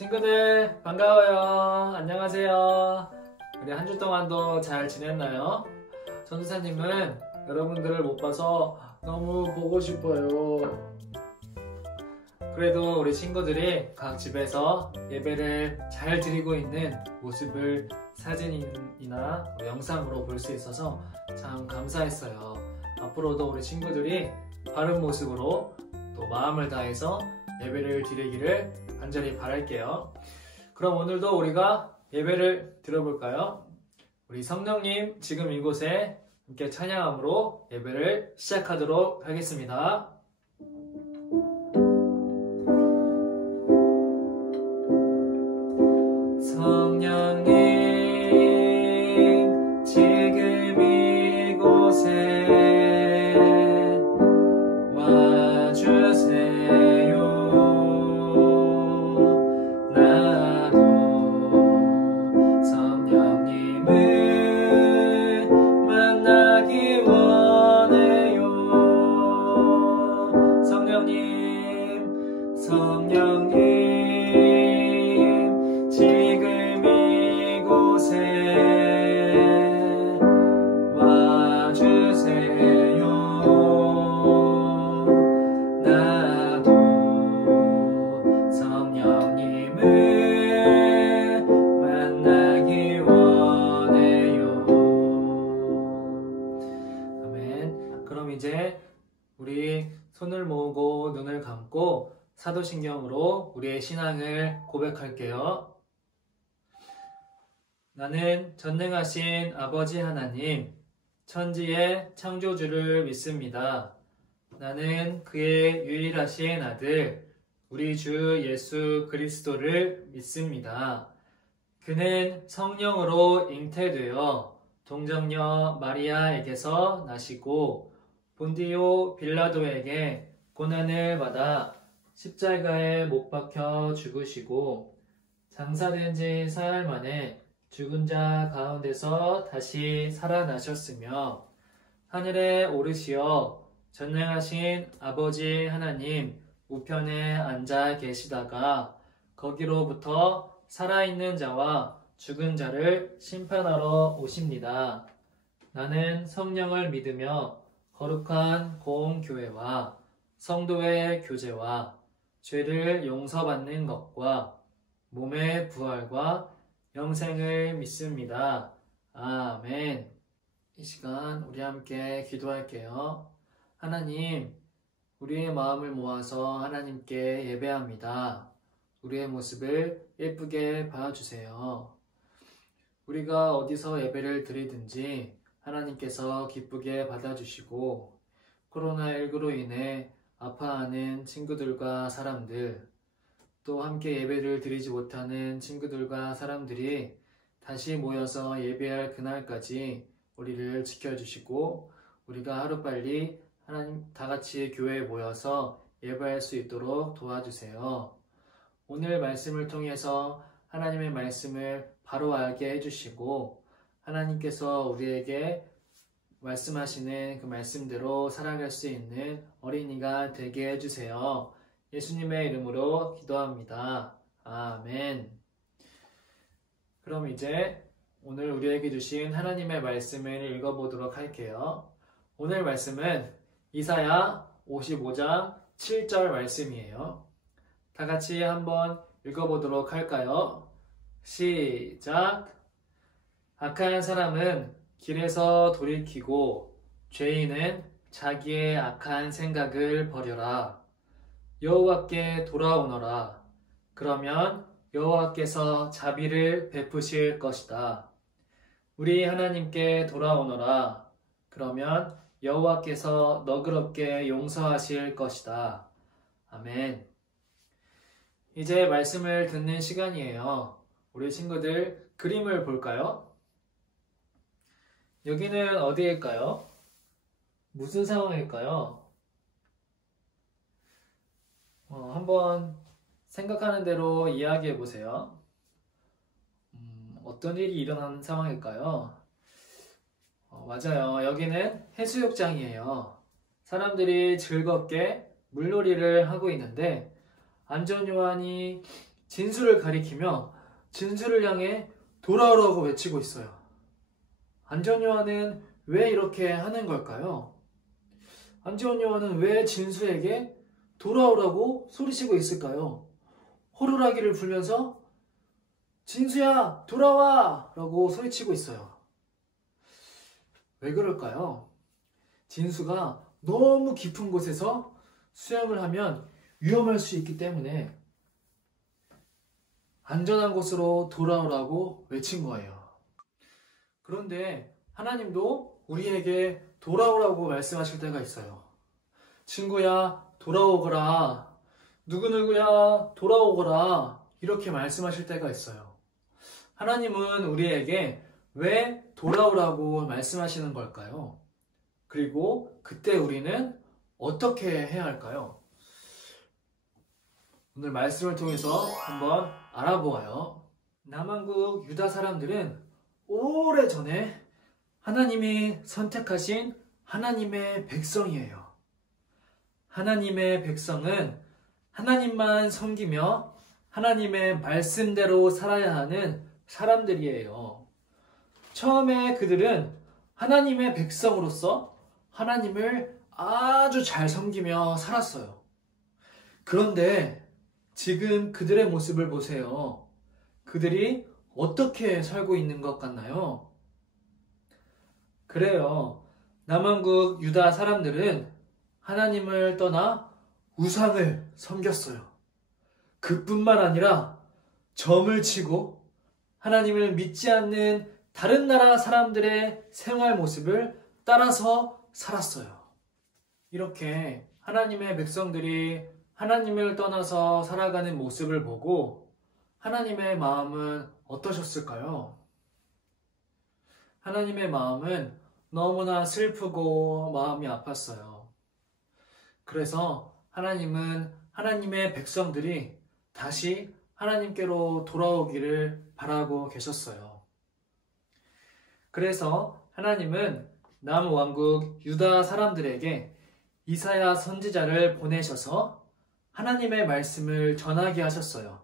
친구들 반가워요. 안녕하세요. 우리 한 주 동안도 잘 지냈나요? 전도사님은 여러분들을 못 봐서 너무 보고 싶어요. 그래도 우리 친구들이 각 집에서 예배를 잘 드리고 있는 모습을 사진이나 영상으로 볼 수 있어서 참 감사했어요. 앞으로도 우리 친구들이 바른 모습으로 또 마음을 다해서 예배를 드리기를 간절히 바랄게요. 그럼 오늘도 우리가 예배를 드려볼까요? 우리 성령님 지금 이곳에 함께 찬양함으로 예배를 시작하도록 하겠습니다. 성령님 지금 이곳에 손을 모으고 눈을 감고 사도신경으로 우리의 신앙을 고백할게요. 나는 전능하신 아버지 하나님, 천지의 창조주를 믿습니다. 나는 그의 유일하신 아들, 우리 주 예수 그리스도를 믿습니다. 그는 성령으로 잉태되어 동정녀 마리아에게서 나시고 본디오 빌라도에게 고난을 받아 십자가에 못 박혀 죽으시고 장사된 지 사흘 만에 죽은 자 가운데서 다시 살아나셨으며 하늘에 오르시어 전능하신 아버지 하나님 우편에 앉아 계시다가 거기로부터 살아있는 자와 죽은 자를 심판하러 오십니다. 나는 성령을 믿으며 거룩한 공교회와 성도의 교제와 죄를 용서받는 것과 몸의 부활과 영생을 믿습니다. 아멘. 이 시간 우리 함께 기도할게요. 하나님, 우리의 마음을 모아서 하나님께 예배합니다. 우리의 모습을 예쁘게 봐주세요. 우리가 어디서 예배를 드리든지 하나님께서 기쁘게 받아주시고 코로나19로 인해 아파하는 친구들과 사람들, 또 함께 예배를 드리지 못하는 친구들과 사람들이 다시 모여서 예배할 그날까지 우리를 지켜주시고 우리가 하루빨리 하나님 다같이 교회에 모여서 예배할 수 있도록 도와주세요. 오늘 말씀을 통해서 하나님의 말씀을 바로 알게 해주시고 하나님께서 우리에게 말씀하시는 그 말씀대로 살아갈 수 있는 어린이가 되게 해주세요. 예수님의 이름으로 기도합니다. 아멘. 그럼 이제 오늘 우리에게 주신 하나님의 말씀을 읽어보도록 할게요. 오늘 말씀은 이사야 55장 7절 말씀이에요. 다 같이 한번 읽어보도록 할까요? 시작! 악한 사람은 길에서 돌이키고 죄인은 자기의 악한 생각을 버려라. 여호와께 돌아오너라. 그러면 여호와께서 자비를 베푸실 것이다. 우리 하나님께 돌아오너라. 그러면 여호와께서 너그럽게 용서하실 것이다. 아멘. 이제 말씀을 듣는 시간이에요. 우리 친구들 그림을 볼까요? 여기는 어디일까요? 무슨 상황일까요? 한번 생각하는 대로 이야기해 보세요. 어떤 일이 일어난 상황일까요? 맞아요. 여기는 해수욕장이에요. 사람들이 즐겁게 물놀이를 하고 있는데 안전요원이 진수를 가리키며 진수를 향해 돌아오라고 외치고 있어요. 안지원 요한은 왜 이렇게 하는 걸까요? 안지원 요한은 왜 진수에게 돌아오라고 소리치고 있을까요? 호루라기를 불면서 진수야 돌아와! 라고 소리치고 있어요. 왜 그럴까요? 진수가 너무 깊은 곳에서 수영을 하면 위험할 수 있기 때문에 안전한 곳으로 돌아오라고 외친 거예요. 그런데 하나님도 우리에게 돌아오라고 말씀하실 때가 있어요. 친구야 돌아오거라, 누구누구야 돌아오거라, 이렇게 말씀하실 때가 있어요. 하나님은 우리에게 왜 돌아오라고 말씀하시는 걸까요? 그리고 그때 우리는 어떻게 해야 할까요? 오늘 말씀을 통해서 한번 알아보아요. 남한국 유다 사람들은 오래전에 하나님이 선택하신 하나님의 백성이에요. 하나님의 백성은 하나님만 섬기며 하나님의 말씀대로 살아야 하는 사람들이에요. 처음에 그들은 하나님의 백성으로서 하나님을 아주 잘 섬기며 살았어요. 그런데 지금 그들의 모습을 보세요. 그들이 어떻게 살고 있는 것 같나요? 그래요. 남한국 유다 사람들은 하나님을 떠나 우상을 섬겼어요. 그뿐만 아니라 점을 치고 하나님을 믿지 않는 다른 나라 사람들의 생활 모습을 따라서 살았어요. 이렇게 하나님의 백성들이 하나님을 떠나서 살아가는 모습을 보고 하나님의 마음은 어떠셨을까요? 하나님의 마음은 너무나 슬프고 마음이 아팠어요. 그래서 하나님은 하나님의 백성들이 다시 하나님께로 돌아오기를 바라고 계셨어요. 그래서 하나님은 남왕국 유다 사람들에게 이사야 선지자를 보내셔서 하나님의 말씀을 전하게 하셨어요.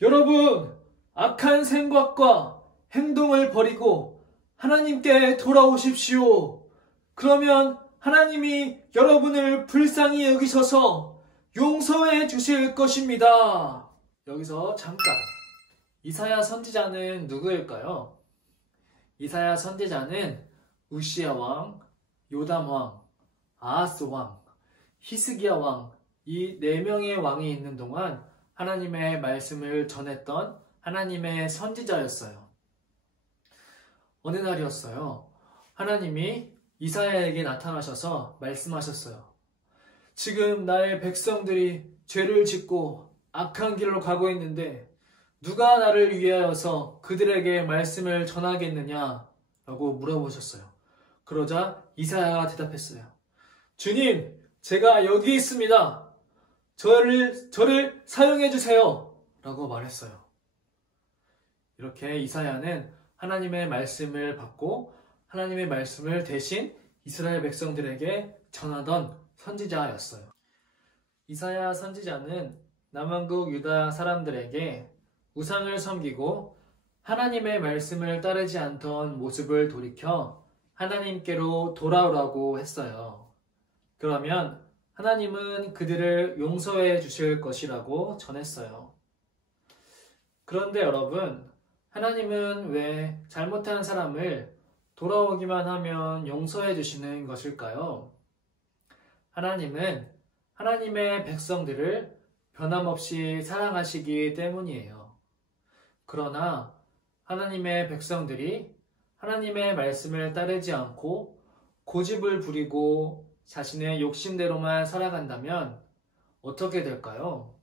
여러분, 악한 생각과 행동을 버리고 하나님께 돌아오십시오. 그러면 하나님이 여러분을 불쌍히 여기셔서 용서해 주실 것입니다. 여기서 잠깐, 이사야 선지자는 누구일까요? 이사야 선지자는 우시야 왕, 요담 왕, 아하스 왕, 히스기야 왕, 이 4명의 왕이 있는 동안 하나님의 말씀을 전했던 하나님의 선지자였어요. 어느 날이었어요. 하나님이 이사야에게 나타나셔서 말씀하셨어요. 지금 나의 백성들이 죄를 짓고 악한 길로 가고 있는데 누가 나를 위하여서 그들에게 말씀을 전하겠느냐? 라고 물어보셨어요. 그러자 이사야가 대답했어요. 주님, 제가 여기 있습니다. 저를 사용해 주세요. 라고 말했어요. 이렇게 이사야는 하나님의 말씀을 받고 하나님의 말씀을 대신 이스라엘 백성들에게 전하던 선지자였어요. 이사야 선지자는 남한국 유다 사람들에게 우상을 섬기고 하나님의 말씀을 따르지 않던 모습을 돌이켜 하나님께로 돌아오라고 했어요. 그러면 하나님은 그들을 용서해 주실 것이라고 전했어요. 그런데 여러분, 하나님은 왜 잘못한 사람을 돌아오기만 하면 용서해 주시는 것일까요? 하나님은 하나님의 백성들을 변함없이 사랑하시기 때문이에요. 그러나 하나님의 백성들이 하나님의 말씀을 따르지 않고 고집을 부리고 자신의 욕심대로만 살아간다면 어떻게 될까요?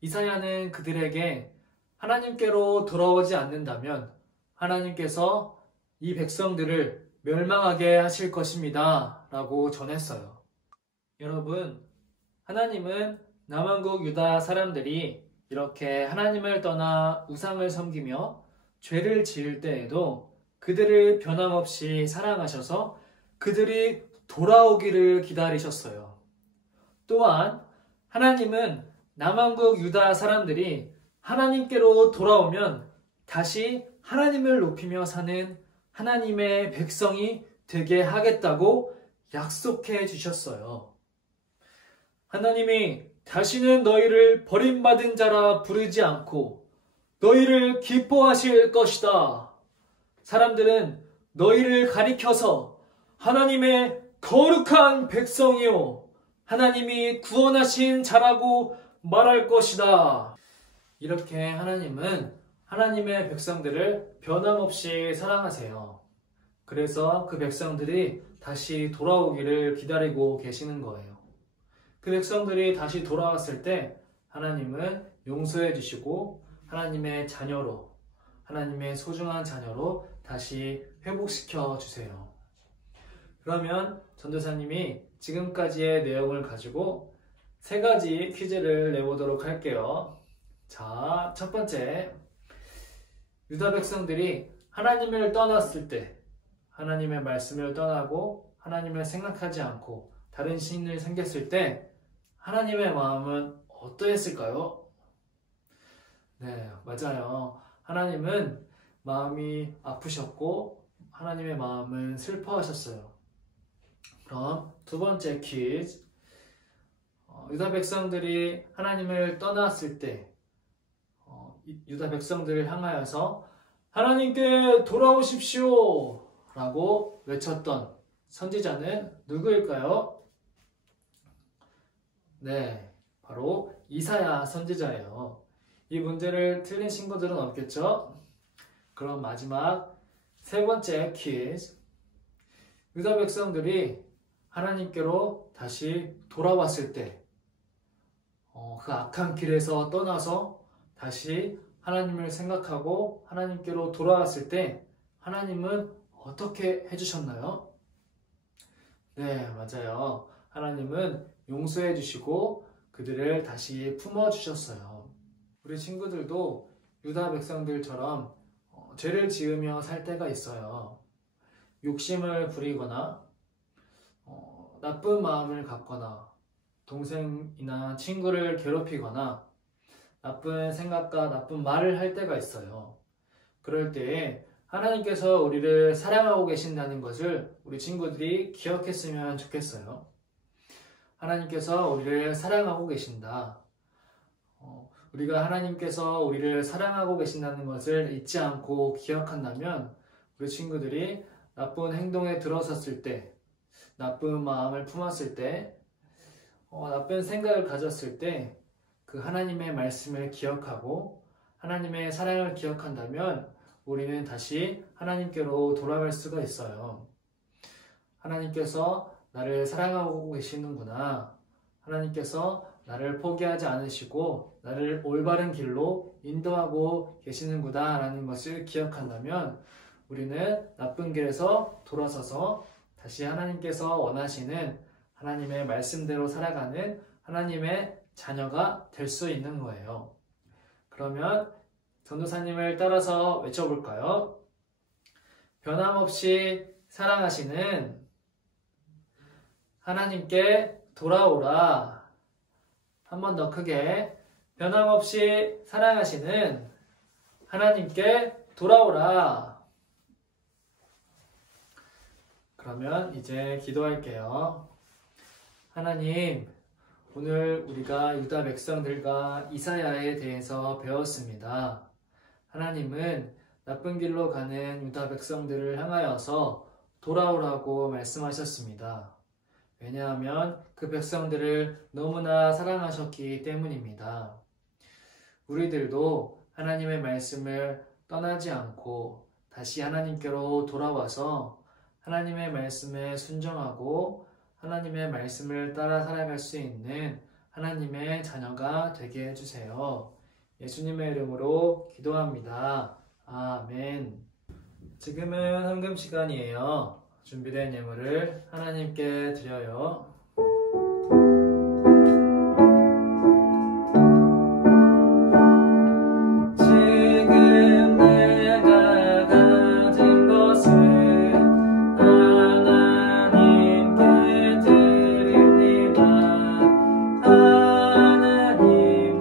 이사야는 그들에게 하나님께로 돌아오지 않는다면 하나님께서 이 백성들을 멸망하게 하실 것입니다. 라고 전했어요. 여러분, 하나님은 남한국 유다 사람들이 이렇게 하나님을 떠나 우상을 섬기며 죄를 지을 때에도 그들을 변함없이 사랑하셔서 그들이 돌아오기를 기다리셨어요. 또한 하나님은 남왕국 유다 사람들이 하나님께로 돌아오면 다시 하나님을 높이며 사는 하나님의 백성이 되게 하겠다고 약속해 주셨어요. 하나님이 다시는 너희를 버림받은 자라 부르지 않고 너희를 기뻐하실 것이다. 사람들은 너희를 가리켜서 하나님의 거룩한 백성이요, 하나님이 구원하신 자라고 말할 것이다. 이렇게 하나님은 하나님의 백성들을 변함없이 사랑하세요. 그래서 그 백성들이 다시 돌아오기를 기다리고 계시는 거예요. 그 백성들이 다시 돌아왔을 때 하나님은 용서해 주시고 하나님의 자녀로, 하나님의 소중한 자녀로 다시 회복시켜 주세요. 그러면 전도사님이 지금까지의 내용을 가지고 3가지 퀴즈를 내보도록 할게요. 자, 첫 번째. 유다 백성들이 하나님을 떠났을 때, 하나님의 말씀을 떠나고 하나님을 생각하지 않고 다른 신을 섬겼을 때 하나님의 마음은 어떠했을까요? 네, 맞아요. 하나님은 마음이 아프셨고 하나님의 마음은 슬퍼하셨어요. 그럼 2번째 퀴즈. 유다 백성들이 하나님을 떠났을 때 유다 백성들을 향하여서 하나님께 돌아오십시오 라고 외쳤던 선지자는 누구일까요? 네, 바로 이사야 선지자예요. 이 문제를 틀린 친구들은 없겠죠? 그럼 마지막 3번째 퀴즈. 유다 백성들이 하나님께로 다시 돌아왔을 때 그 악한 길에서 떠나서 다시 하나님을 생각하고 하나님께로 돌아왔을 때 하나님은 어떻게 해주셨나요? 네, 맞아요. 하나님은 용서해 주시고 그들을 다시 품어주셨어요. 우리 친구들도 유다 백성들처럼 죄를 지으며 살 때가 있어요. 욕심을 부리거나 나쁜 마음을 갖거나 동생이나 친구를 괴롭히거나 나쁜 생각과 나쁜 말을 할 때가 있어요. 그럴 때에 하나님께서 우리를 사랑하고 계신다는 것을 우리 친구들이 기억했으면 좋겠어요. 하나님께서 우리를 사랑하고 계신다. 우리가 하나님께서 우리를 사랑하고 계신다는 것을 잊지 않고 기억한다면 우리 친구들이 나쁜 행동에 들어섰을 때, 나쁜 마음을 품었을 때, 나쁜 생각을 가졌을 때 그 하나님의 말씀을 기억하고 하나님의 사랑을 기억한다면 우리는 다시 하나님께로 돌아갈 수가 있어요. 하나님께서 나를 사랑하고 계시는구나. 하나님께서 나를 포기하지 않으시고 나를 올바른 길로 인도하고 계시는구나 라는 것을 기억한다면 우리는 나쁜 길에서 돌아서서 다시 하나님께서 원하시는 하나님의 말씀대로 살아가는 하나님의 자녀가 될 수 있는 거예요. 그러면 전도사님을 따라서 외쳐볼까요? 변함없이 사랑하시는 하나님께 돌아오라. 한 번 더 크게. 변함없이 사랑하시는 하나님께 돌아오라. 그러면 이제 기도할게요. 하나님, 오늘 우리가 유다 백성들과 이사야에 대해서 배웠습니다. 하나님은 나쁜 길로 가는 유다 백성들을 향하여서 돌아오라고 말씀하셨습니다. 왜냐하면 그 백성들을 너무나 사랑하셨기 때문입니다. 우리들도 하나님의 말씀을 떠나지 않고 다시 하나님께로 돌아와서 하나님의 말씀에 순종하고 하나님의 말씀을 따라 살아갈 수 있는 하나님의 자녀가 되게 해주세요. 예수님의 이름으로 기도합니다. 아멘. 지금은 헌금 시간이에요. 준비된 예물을 하나님께 드려요. 하나님께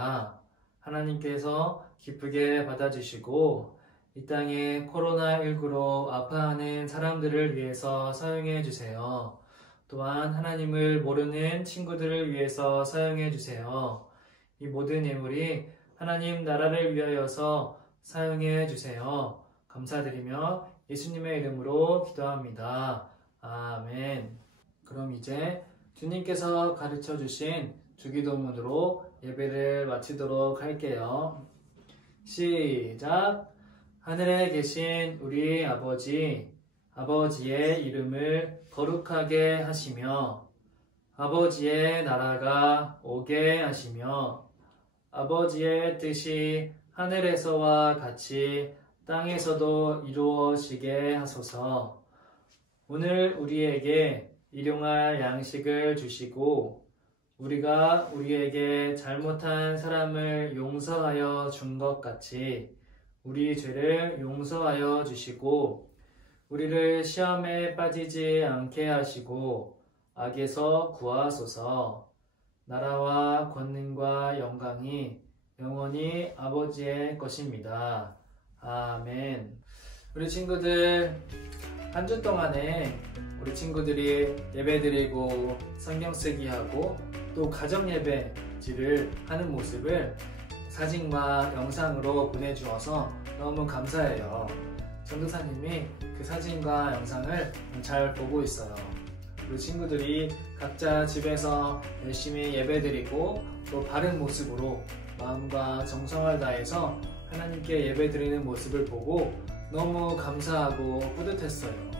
드립니다. 하나님께서 기쁘게 받아주시고 이 땅에 코로나19로 아파하는 사람들을 위해서 사용해 주세요. 또한 하나님을 모르는 친구들을 위해서 사용해 주세요. 이 모든 예물이 하나님 나라를 위하여서 사용해 주세요. 감사드리며 예수님의 이름으로 기도합니다. 아멘. 그럼 이제 주님께서 가르쳐 주신 주기도문으로 예배를 마치도록 할게요. 시작! 하늘에 계신 우리 아버지, 아버지의 이름을 거룩하게 하시며 아버지의 나라가 오게 하시며 아버지의 뜻이 하늘에서와 같이 땅에서도 이루어지게 하소서. 오늘 우리에게 일용할 양식을 주시고 우리가 우리에게 잘못한 사람을 용서하여 준 것 같이 우리 죄를 용서하여 주시고 우리를 시험에 빠지지 않게 하시고 악에서 구하소서. 나라와 권능과 영광이 영원히 아버지의 것입니다. 아멘. 우리 친구들 한 주 동안에 우리 친구들이 예배드리고 성경 쓰기 하고 또 가정 예배지를 하는 모습을 사진과 영상으로 보내주어서 너무 감사해요. 전도사님이 그 사진과 영상을 잘 보고 있어요. 우리 친구들이 각자 집에서 열심히 예배드리고 또 바른 모습으로 마음과 정성을 다해서 하나님께 예배드리는 모습을 보고 너무 감사하고 뿌듯했어요.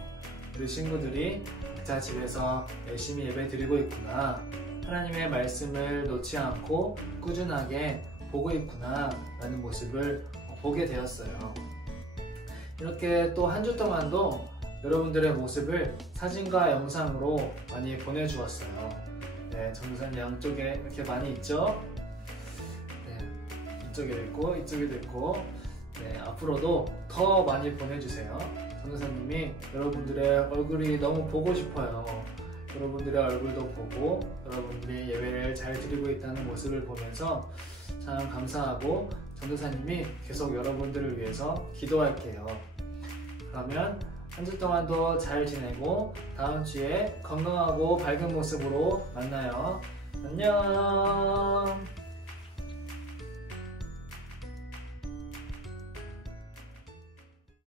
우리 친구들이 각자 집에서 열심히 예배드리고 있구나, 하나님의 말씀을 놓지 않고 꾸준하게 보고 있구나 라는 모습을 보게 되었어요. 이렇게 또 한 주 동안도 여러분들의 모습을 사진과 영상으로 많이 보내주었어요. 네, 전도사님 양쪽에 이렇게 많이 있죠? 네, 이쪽에도 있고 이쪽에도 있고, 네, 앞으로도 더 많이 보내주세요. 전도사님이 여러분들의 얼굴이 너무 보고 싶어요. 여러분들의 얼굴도 보고 여러분들이 예배를 잘 드리고 있다는 모습을 보면서 참 감사하고 전도사님이 계속 여러분들을 위해서 기도할게요. 그러면 한 주 동안도 잘 지내고 다음 주에 건강하고 밝은 모습으로 만나요. 안녕.